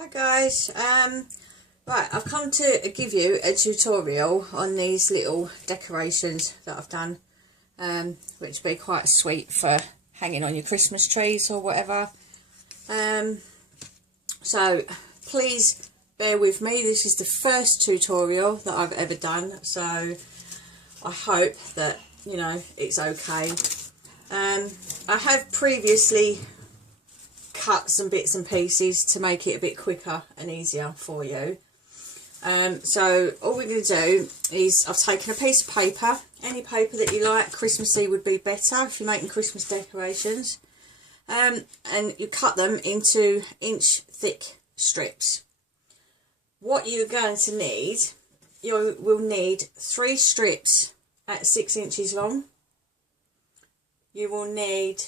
Hi guys, right, I've come to give you a tutorial on these little decorations that I've done, which will be quite sweet for hanging on your Christmas trees or whatever. So please bear with me, this is the first tutorial that I've ever done, so I hope that, you know, it's okay. I have previously cut some bits and pieces to make it a bit quicker and easier for you. So all we're going to do is I've taken a piece of paper, any paper that you like. Christmassy would be better if you're making Christmas decorations, and you cut them into inch thick strips. What you're going to need, you will need 3 strips at 6 inches long. You will need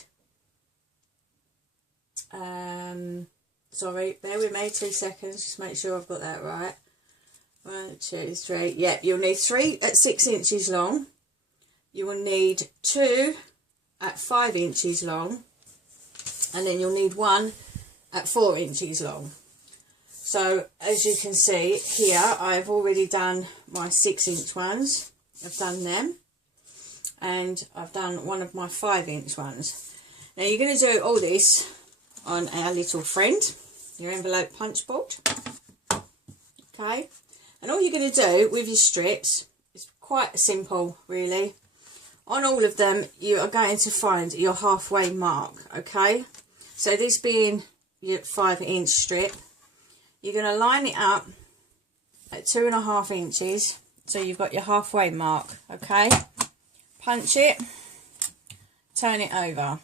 sorry, bear with me 2 seconds, just make sure I've got that right. 1, 2, 3. Yeah, you'll need 3 at 6 inches long. You will need 2 at 5 inches long, and then you'll need 1 at 4 inches long. So as you can see here, I've already done my 6-inch ones. I've done them, and I've done one of my 5-inch ones. Now you're going to do all this on our little friend, your envelope punch board. Okay, and all you're going to do with your strips is quite simple really. On all of them you are going to find your halfway mark. Okay, so this being your 5-inch strip, you're going to line it up at 2.5 inches, so you've got your halfway mark. Okay, punch it, turn it over,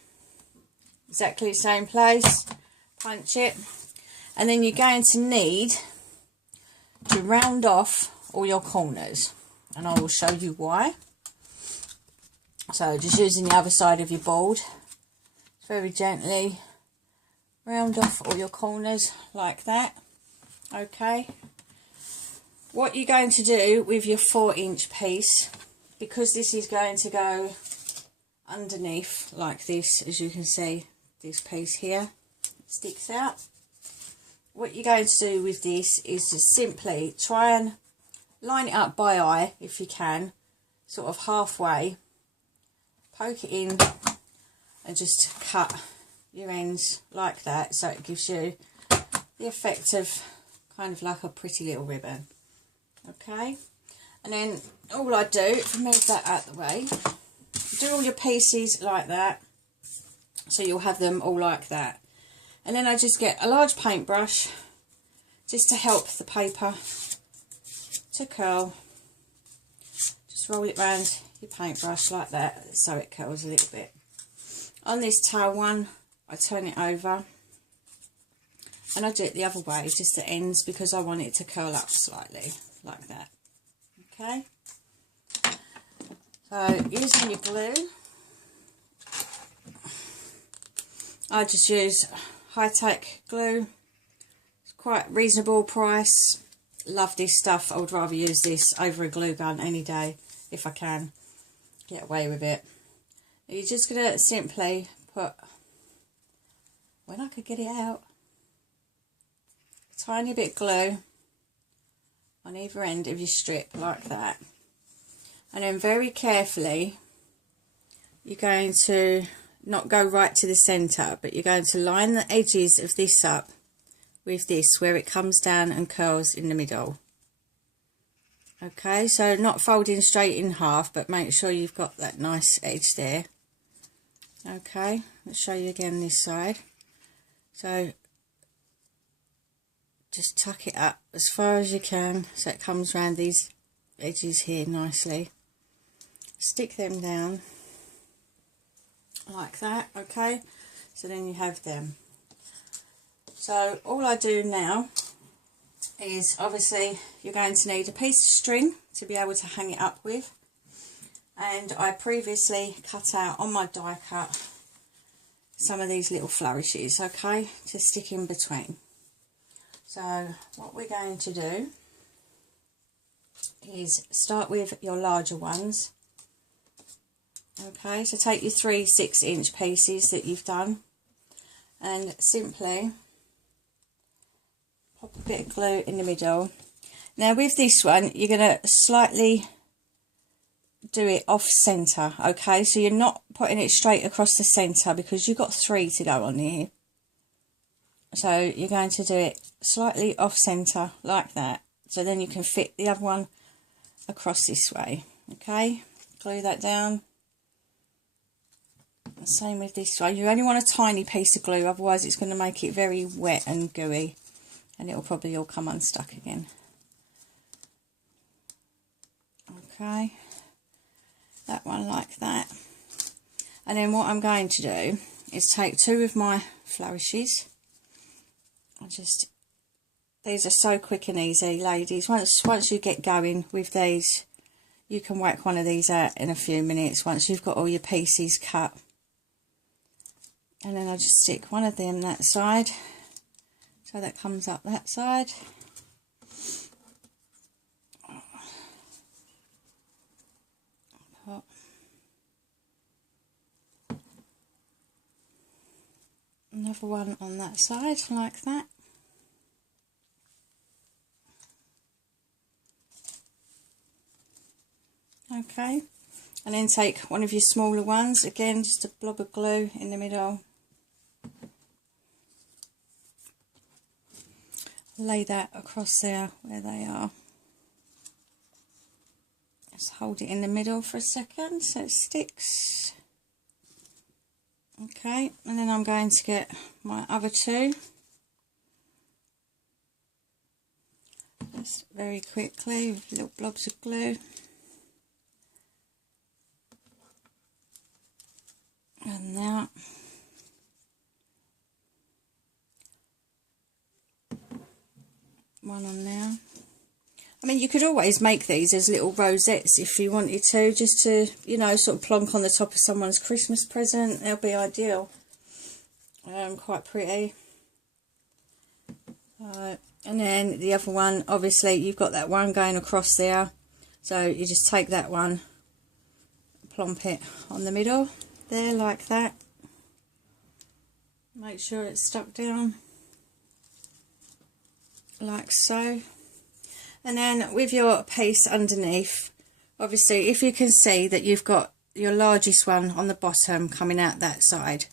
exactly the same place, punch it, and then you're going to need to round off all your corners, and I will show you why. So just using the other side of your board, very gently round off all your corners like that. Okay, what you're going to do with your 4-inch piece, because this is going to go underneath like this, as you can see, this piece here sticks out. What you're going to do with this is to simply try and line it up by eye if you can, sort of halfway, poke it in and just cut your ends like that, so it gives you the effect of kind of like a pretty little ribbon. Okay, and then all I do, if I move that out of the way, do all your pieces like that, so you'll have them all like that. And then I just get a large paintbrush just to help the paper to curl. Just roll it around your paintbrush like that, so it curls a little bit. On this tail one, I turn it over and I do it the other way, just the ends, because I want it to curl up slightly like that. Okay, so using your glue, I just use high-tech glue. It's quite reasonable price. Love this stuff. I would rather use this over a glue gun any day if I can get away with it. You're just going to simply put, when I could get it out, a tiny bit of glue on either end of your strip like that, and then very carefully you're going to not go right to the centre, but you're going to line the edges of this up with this, where it comes down and curls in the middle. Okay, so not folding straight in half, but make sure you've got that nice edge there. Okay, let's show you again this side. So just tuck it up as far as you can so it comes around these edges here nicely. Stick them down like that. Okay, so then you have them. So all I do now is, obviously you're going to need a piece of string to be able to hang it up with, and I previously cut out on my die cut some of these little flourishes, okay, to stick in between. So what we're going to do is start with your larger ones. Okay, so take your 3 6-inch pieces that you've done and simply pop a bit of glue in the middle. Now with this one, you're going to slightly do it off centre, okay? So you're not putting it straight across the centre because you've got 3 to go on here. So you're going to do it slightly off centre like that. So then you can fit the other one across this way, okay? Glue that down. Same with this one. You only want a tiny piece of glue, otherwise it's going to make it very wet and gooey, and it'll probably all come unstuck again. Okay, that one like that. And then what I'm going to do is take 2 of my flourishes. These are so quick and easy, ladies. Once you get going with these, you can whack one of these out in a few minutes once you've got all your pieces cut. And then I'll just stick one of them that side, so that comes up that side. Pop. Another one on that side, like that. Okay, and then take one of your smaller ones, again just a blob of glue in the middle. Lay that across there where they are. Just hold it in the middle for a second so it sticks. Okay, and then I'm going to get my other 2. Just very quickly with little blobs of glue. And now one on there. I mean, you could always make these as little rosettes if you wanted to, just to, you know, sort of plonk on the top of someone's Christmas present. They'll be ideal. Quite pretty. And then the other one, obviously you've got that one going across there, so you just take that one, plump it on the middle there like that. Make sure it's stuck down like so. And then with your piece underneath, obviously if you can see that you've got your largest one on the bottom coming out that side,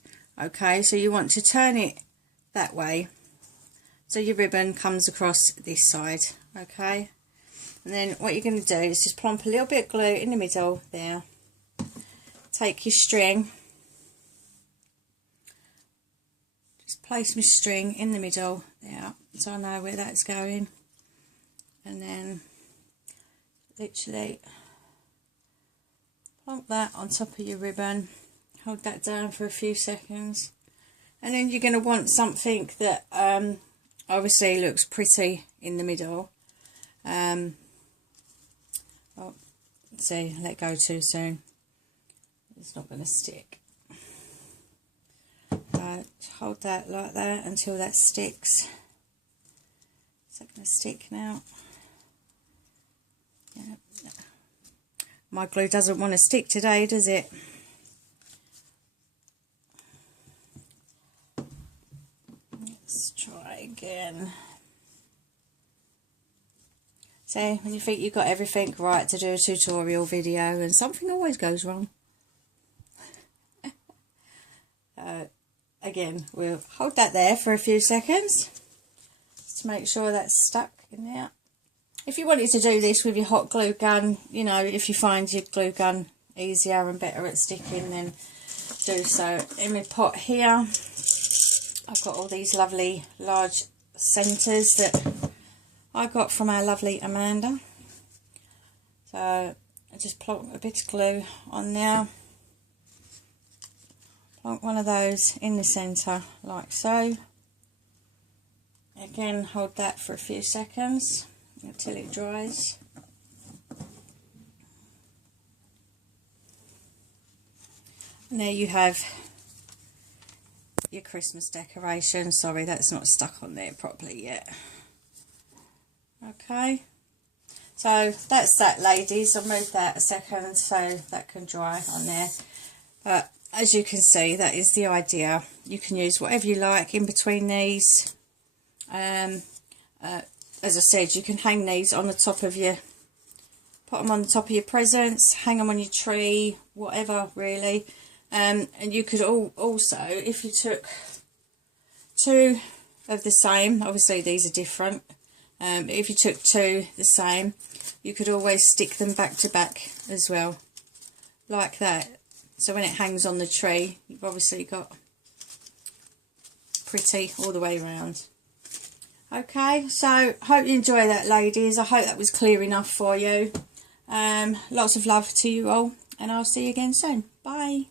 okay, so you want to turn it that way so your ribbon comes across this side, okay. And then what you're going to do is just plump a little bit of glue in the middle there. Take your string, just place my string in the middle there so I know where that's going, and then literally plonk that on top of your ribbon, hold that down for a few seconds, and then you're going to want something that obviously looks pretty in the middle. Oh, see, let go too soon. It's not going to stick. Hold that like that until that sticks. Is that going to stick now? Yeah. My glue doesn't want to stick today, does it? Let's try again. So when you think you've got everything right to do a tutorial video and something always goes wrong. Again, we'll hold that there for a few seconds to make sure that's stuck in there. If you wanted to do this with your hot glue gun, you know, if you find your glue gun easier and better at sticking, then do so. In my pot here, I've got all these lovely large centres that I got from our lovely Amanda. So I just plonk a bit of glue on there. Plonk one of those in the centre like so. Again, hold that for a few seconds until it dries. And there you have your Christmas decoration. Sorry, that's not stuck on there properly yet. Okay, so that's that, ladies. I'll move that a second so that can dry on there. But as you can see, that is the idea. You can use whatever you like in between these. as I said, you can hang these on the top of your, put them on the top of your presents, hang them on your tree, whatever really. And you could also, if you took 2 of the same, obviously these are different, if you took 2 the same, you could always stick them back to back as well, like that. So when it hangs on the tree, you've obviously got pretty all the way around. Okay, so hope you enjoy that, ladies. I hope that was clear enough for you. Lots of love to you all, and I'll see you again soon. Bye.